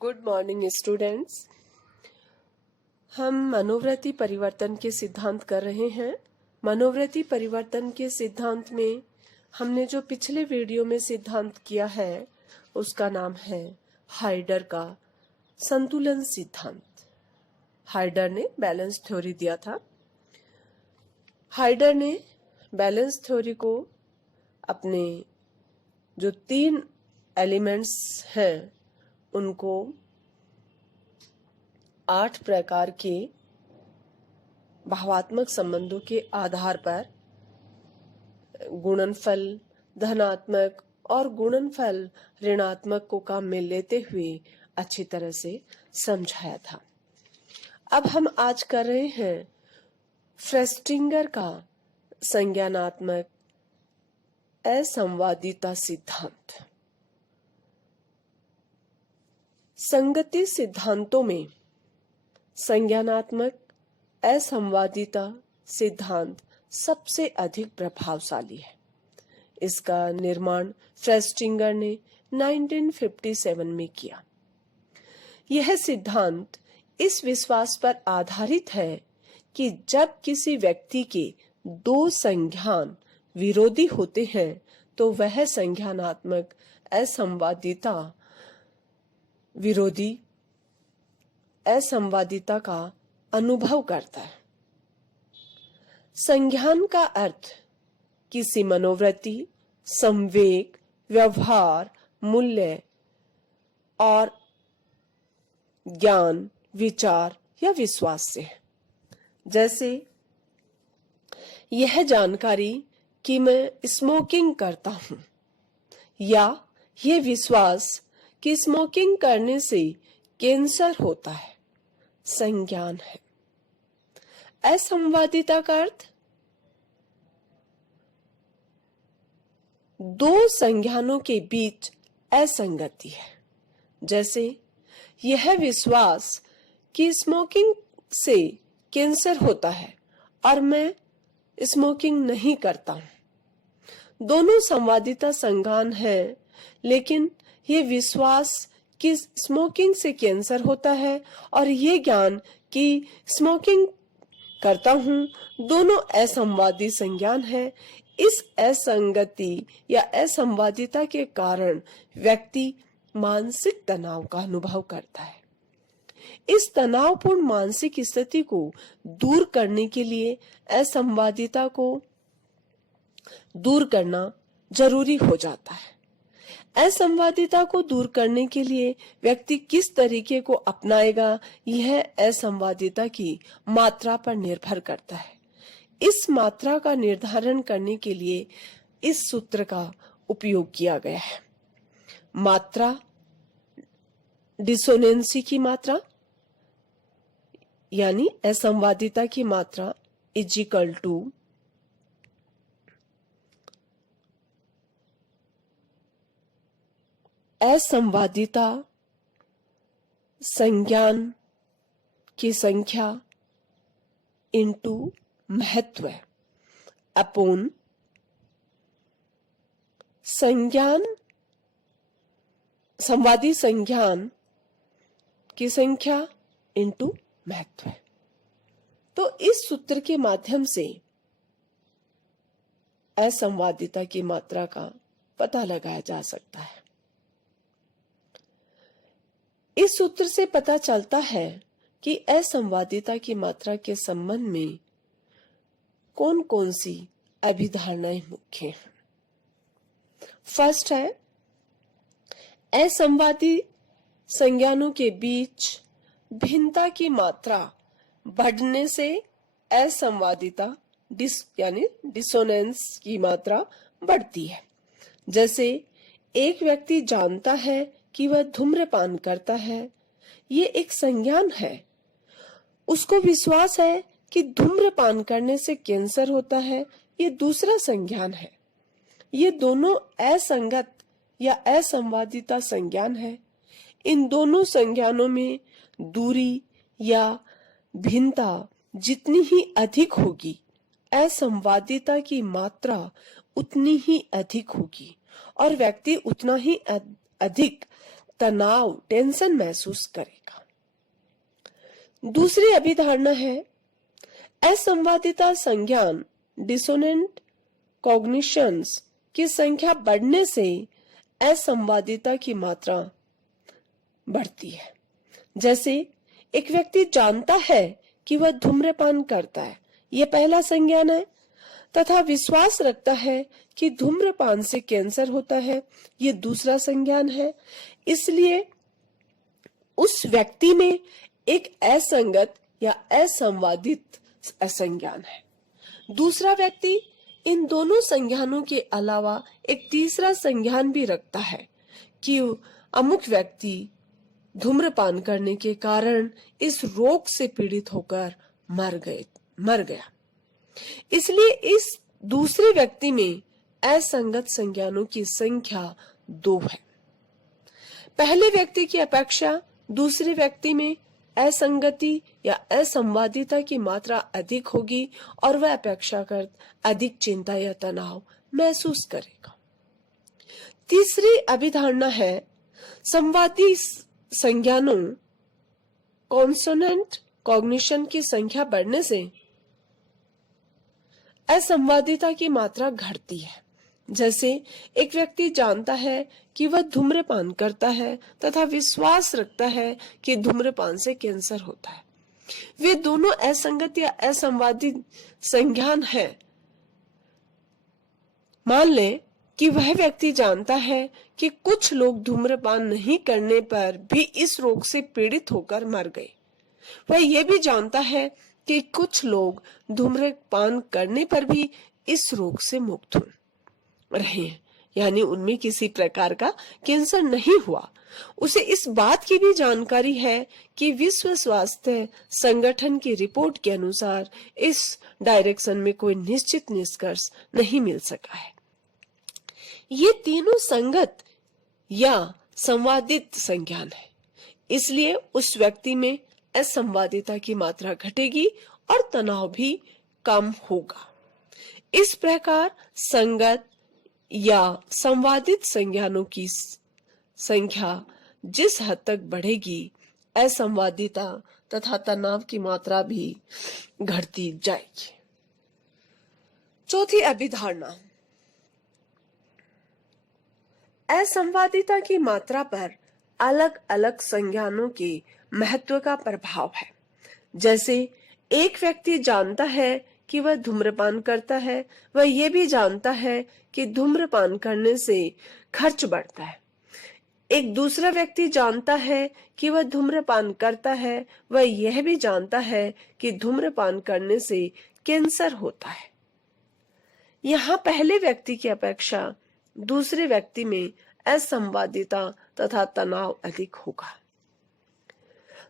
Good morning students. हम मनोवृत्ति परिवर्तन के सिद्धांत कर रहे हैं। मनोवृत्ति परिवर्तन के सिद्धांत में हमने जो पिछले वीडियो में सिद्धांत किया है उसका नाम है हाइडर का संतुलन सिद्धांत। हाइडर ने बैलेंस थ्योरी दिया था। हाइडर ने बैलेंस थ्योरी को अपने जो 3 एलिमेंट्स हैं उनको 8 प्रकार के भावात्मक संबंधों के आधार पर गुणनफल धनात्मक और गुणनफल ऋणात्मक को काम में लेते हुए अच्छी तरह से समझाया था। अब हम आज कर रहे हैं फ्रेस्टिंगर का संज्ञानात्मक असंवादिता सिद्धांत। संगति सिद्धांतों में संज्ञानात्मक असंवादिता सिद्धांत सबसे अधिक प्रभावशाली है। इसका निर्माण फ्रेस्टिंगर ने 1957 में किया। यह सिद्धांत इस विश्वास पर आधारित है कि जब किसी व्यक्ति के 2 संज्ञान विरोधी होते हैं तो वह संज्ञानात्मक असंवादिता विरोधी असंवादिता का अनुभव करता है। संज्ञान का अर्थ किसी मनोवृत्ति, संवेग, व्यवहार, मूल्य और ज्ञान, विचार या विश्वास से है। जैसे यह जानकारी कि मैं स्मोकिंग करता हूं या यह विश्वास कि स्मोकिंग करने से कैंसर होता है, संज्ञान है। असंवादिता का अर्थ 2 संज्ञानों के बीच असंगति है। जैसे यह विश्वास कि स्मोकिंग से कैंसर होता है और मैं स्मोकिंग नहीं करता हूं। दोनों संवादिता संज्ञान है, लेकिन ये विश्वास कि स्मोकिंग से कैंसर होता है और ये ज्ञान कि स्मोकिंग करता हूं, दोनों असंवादी संज्ञान है। इस असंगति या असंवादिता के कारण व्यक्ति मानसिक तनाव का अनुभव करता है। इस तनावपूर्ण मानसिक स्थिति को दूर करने के लिए असंवादिता को दूर करना जरूरी हो जाता है। असंवादिता को दूर करने के लिए व्यक्ति किस तरीके को अपनाएगा, यह असंवादिता की मात्रा पर निर्भर करता है। इस मात्रा का निर्धारण करने के लिए इस सूत्र का उपयोग किया गया है। मात्रा डिसोनेंसी की मात्रा यानी असंवादिता की मात्रा इज इक्वल टू असंवादिता संज्ञान की संख्या इंटू महत्व अपॉन संज्ञान संवादी संज्ञान की संख्या इंटू महत्व। तो इस सूत्र के माध्यम से असंवादिता की मात्रा का पता लगाया जा सकता है। इस सूत्र से पता चलता है कि असंवादिता की मात्रा के संबंध में कौन कौन सी अभिधारणाएं मुख्य हैं। फर्स्ट है असंवादी संज्ञानों के बीच भिन्नता की मात्रा बढ़ने से असंवादिता यानी डिसोनेंस की मात्रा बढ़ती है। जैसे एक व्यक्ति जानता है कि वह धूम्रपान करता है, ये एक संज्ञान है। उसको विश्वास है कि धूम्रपान करने से कैंसर होता है, ये दूसरा संज्ञान है। ये दोनों असंगत या असंवादिता संज्ञान है। इन दोनों संज्ञानों में दूरी या भिन्नता जितनी ही अधिक होगी, असंवादिता की मात्रा उतनी ही अधिक होगी और व्यक्ति उतना ही अधिक तनाव, टेंशन महसूस करेगा। दूसरी अभिधारणा है असंवादिता संज्ञान, डिसोनेंट कॉग्निशंस की संख्या बढ़ने से असंवादिता की मात्रा बढ़ती है। जैसे एक व्यक्ति जानता है कि वह धूम्रपान करता है, यह पहला संज्ञान है, तथा विश्वास रखता है कि धूम्रपान से कैंसर होता है, यह दूसरा संज्ञान है। इसलिए उस व्यक्ति में एक असंगत या असंवादित असंज्ञान है। दूसरा व्यक्ति इन दोनों संज्ञानों के अलावा एक तीसरा संज्ञान भी रखता है कि अमुक व्यक्ति धूम्रपान करने के कारण इस रोग से पीड़ित होकर मर गया। इसलिए इस दूसरे व्यक्ति में असंगत संज्ञानों की संख्या 2 है। पहले व्यक्ति की अपेक्षा दूसरे व्यक्ति में असंगति या असंवादिता की मात्रा अधिक होगी और वह अपेक्षाकृत अधिक चिंता या तनाव महसूस करेगा। तीसरी अभिधारणा है संवादी संज्ञानों, कॉन्सोनेंट कॉग्निशन की संख्या बढ़ने से असंवादिता की मात्रा घटती है। जैसे एक व्यक्ति जानता है कि वह धूम्रपान करता है तथा विश्वास रखता है कि धूम्रपान से कैंसर होता है। वे दोनों असंगत या असंवादित संज्ञान हैं। मान लें कि वह व्यक्ति जानता है कि कुछ लोग धूम्रपान नहीं करने पर भी इस रोग से पीड़ित होकर मर गए। वह यह भी जानता है कि कुछ लोग धूम्रपान करने पर भी इस रोग से मुक्त हो रहे हैं, यानी उनमें किसी प्रकार का कैंसर नहीं हुआ। उसे इस बात की भी जानकारी है कि विश्व स्वास्थ्य संगठन की रिपोर्ट के अनुसार इस डायरेक्शन में कोई निश्चित निष्कर्ष नहीं मिल सका है। ये तीनों संगत या संवादित संज्ञान है, इसलिए उस व्यक्ति में असंवादिता की मात्रा घटेगी और तनाव भी कम होगा। इस प्रकार संगत या संवादित संज्ञानों की संख्या जिस हद तक बढ़ेगी, असंवादिता तथा तनाव की मात्रा भी घटती जाएगी। चौथी अभिधारणा, असंवादिता की मात्रा पर अलग अलग संज्ञानों के महत्व का प्रभाव है। जैसे एक व्यक्ति जानता है कि वह धूम्रपान करता है, वह यह भी जानता है कि धूम्रपान करने से खर्च बढ़ता है। एक दूसरा व्यक्ति जानता है कि वह धूम्रपान करता है, वह यह भी जानता है कि धूम्रपान करने से कैंसर होता है। यहाँ पहले व्यक्ति की अपेक्षा दूसरे व्यक्ति में असंवादिता तथा तनाव अधिक होगा।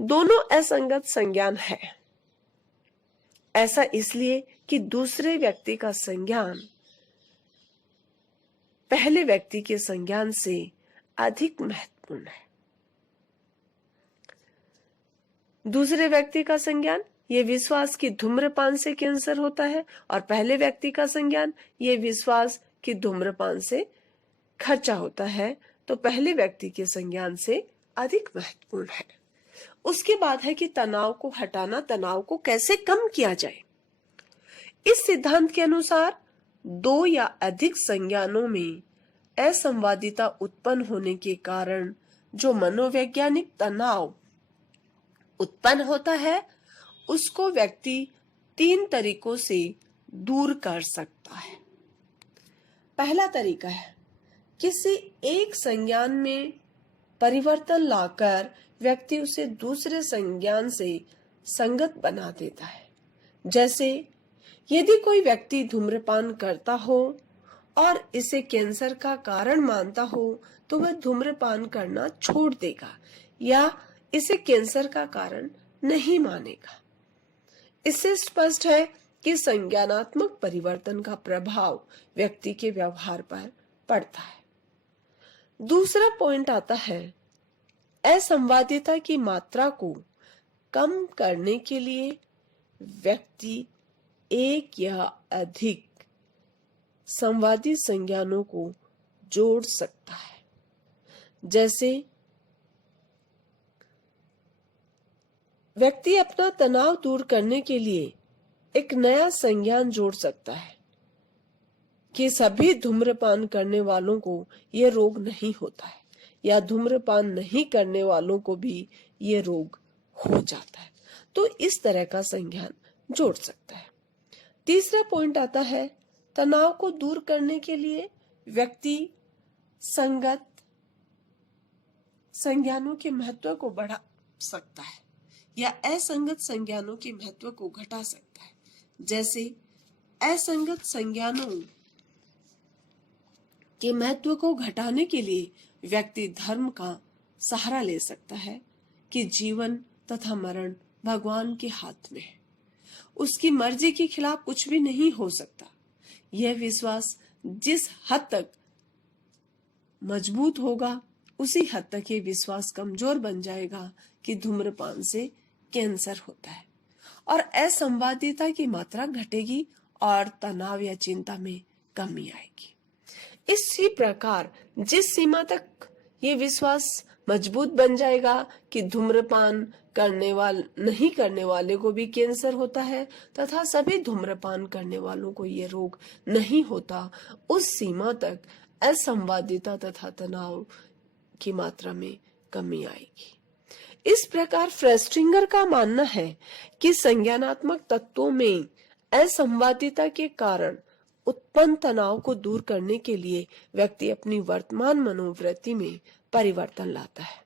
दोनों असंगत संज्ञान है। ऐसा इसलिए कि दूसरे व्यक्ति का संज्ञान पहले व्यक्ति के संज्ञान से अधिक महत्वपूर्ण है। दूसरे व्यक्ति का संज्ञान ये विश्वास कि धूम्रपान से कैंसर होता है और पहले व्यक्ति का संज्ञान ये विश्वास कि धूम्रपान से खर्चा होता है, तो पहले व्यक्ति के संज्ञान से अधिक महत्वपूर्ण है। उसके बाद है कि तनाव को हटाना, तनाव को कैसे कम किया जाए। इस सिद्धांत के अनुसार दो या अधिक संज्ञानों में असंवादिता उत्पन्न होने के कारण जो मनोवैज्ञानिक तनाव उत्पन्न होता है, उसको व्यक्ति 3 तरीकों से दूर कर सकता है। पहला तरीका है किसी एक संज्ञान में परिवर्तन लाकर व्यक्ति उसे दूसरे संज्ञान से संगत बना देता है। जैसे यदि कोई व्यक्ति धूम्रपान करता हो और इसे कैंसर का कारण मानता हो, तो वह धूम्रपान करना छोड़ देगा या इसे कैंसर का कारण नहीं मानेगा। इससे स्पष्ट है कि संज्ञानात्मक परिवर्तन का प्रभाव व्यक्ति के व्यवहार पर पड़ता है। दूसरा पॉइंट आता है असंवादिता की मात्रा को कम करने के लिए व्यक्ति एक या अधिक संवादी संज्ञानों को जोड़ सकता है। जैसे व्यक्ति अपना तनाव दूर करने के लिए एक नया संज्ञान जोड़ सकता है कि सभी धूम्रपान करने वालों को यह रोग नहीं होता है, या धूम्रपान नहीं करने वालों को भी ये रोग हो जाता है। तो इस तरह का संज्ञान जोड़ सकता है। तीसरा पॉइंट आता है, तनाव को दूर करने के लिए व्यक्ति संगत संज्ञानों के महत्व को बढ़ा सकता है या असंगत संज्ञानों के महत्व को घटा सकता है। जैसे असंगत संज्ञानों के महत्व को घटाने के लिए व्यक्ति धर्म का सहारा ले सकता है कि जीवन तथा मरण भगवान के हाथ में है, उसकी मर्जी के खिलाफ कुछ भी नहीं हो सकता। यह विश्वास जिस हद तक मजबूत होगा, उसी हद तक ये विश्वास कमजोर बन जाएगा कि धूम्रपान से कैंसर होता है, और असंवादिता की मात्रा घटेगी और तनाव या चिंता में कमी आएगी। इसी प्रकार जिस सीमा तक ये विश्वास मजबूत बन जाएगा कि धूम्रपान नहीं करने वाले को भी कैंसर होता है तथा सभी धूम्रपान करने वालों को ये रोग नहीं होता, उस सीमा तक असंवादिता तथा तनाव की मात्रा में कमी आएगी। इस प्रकार फ्रेस्टिंगर का मानना है कि संज्ञानात्मक तत्वों में असंवादिता के कारण उत्पन्न तनाव को दूर करने के लिए व्यक्ति अपनी वर्तमान मनोवृत्ति में परिवर्तन लाता है।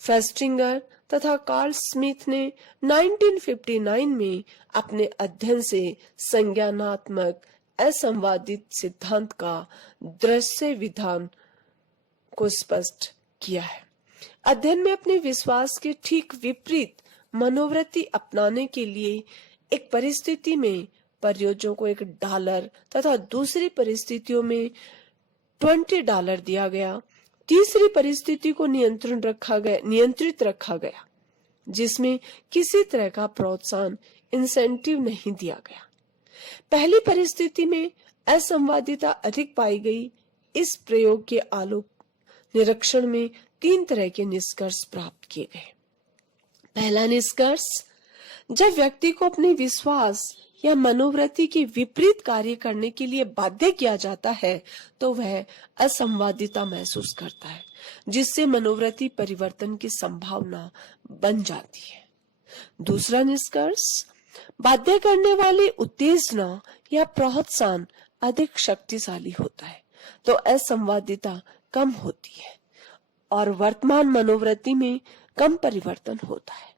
फेस्टिंगर तथा कार्ल स्मिथ ने 1959 में अपने अध्ययन से संज्ञानात्मक असंवादित सिद्धांत का दृश्य विधान को स्पष्ट किया है। अध्ययन में अपने विश्वास के ठीक विपरीत मनोवृत्ति अपनाने के लिए एक परिस्थिति में परियोजकों को $1 तथा दूसरी परिस्थितियों में $20 दिया गया। तीसरी परिस्थिति को नियंत्रित रखा गया, जिसमें किसी तरह का प्रोत्साहन इंसेंटिव नहीं दिया गया। पहली परिस्थिति में असंवादिता अधिक पाई गई। इस प्रयोग के आलोक निरीक्षण में 3 तरह के निष्कर्ष प्राप्त किए गए। पहला निष्कर्ष, जब व्यक्ति को अपने विश्वास या मनोवृत्ति के विपरीत कार्य करने के लिए बाध्य किया जाता है तो वह असंवादिता महसूस करता है, जिससे मनोवृत्ति परिवर्तन की संभावना बन जाती है। दूसरा निष्कर्ष, बाध्य करने वाली उत्तेजना या प्रोत्साहन अधिक शक्तिशाली होता है तो असंवादिता कम होती है और वर्तमान मनोवृत्ति में कम परिवर्तन होता है।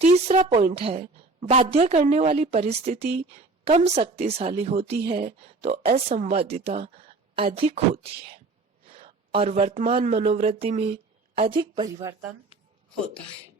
तीसरा पॉइंट है, बाध्य करने वाली परिस्थिति कम शक्तिशाली होती है तो असंवादिता अधिक होती है और वर्तमान मनोवृत्ति में अधिक परिवर्तन होता है।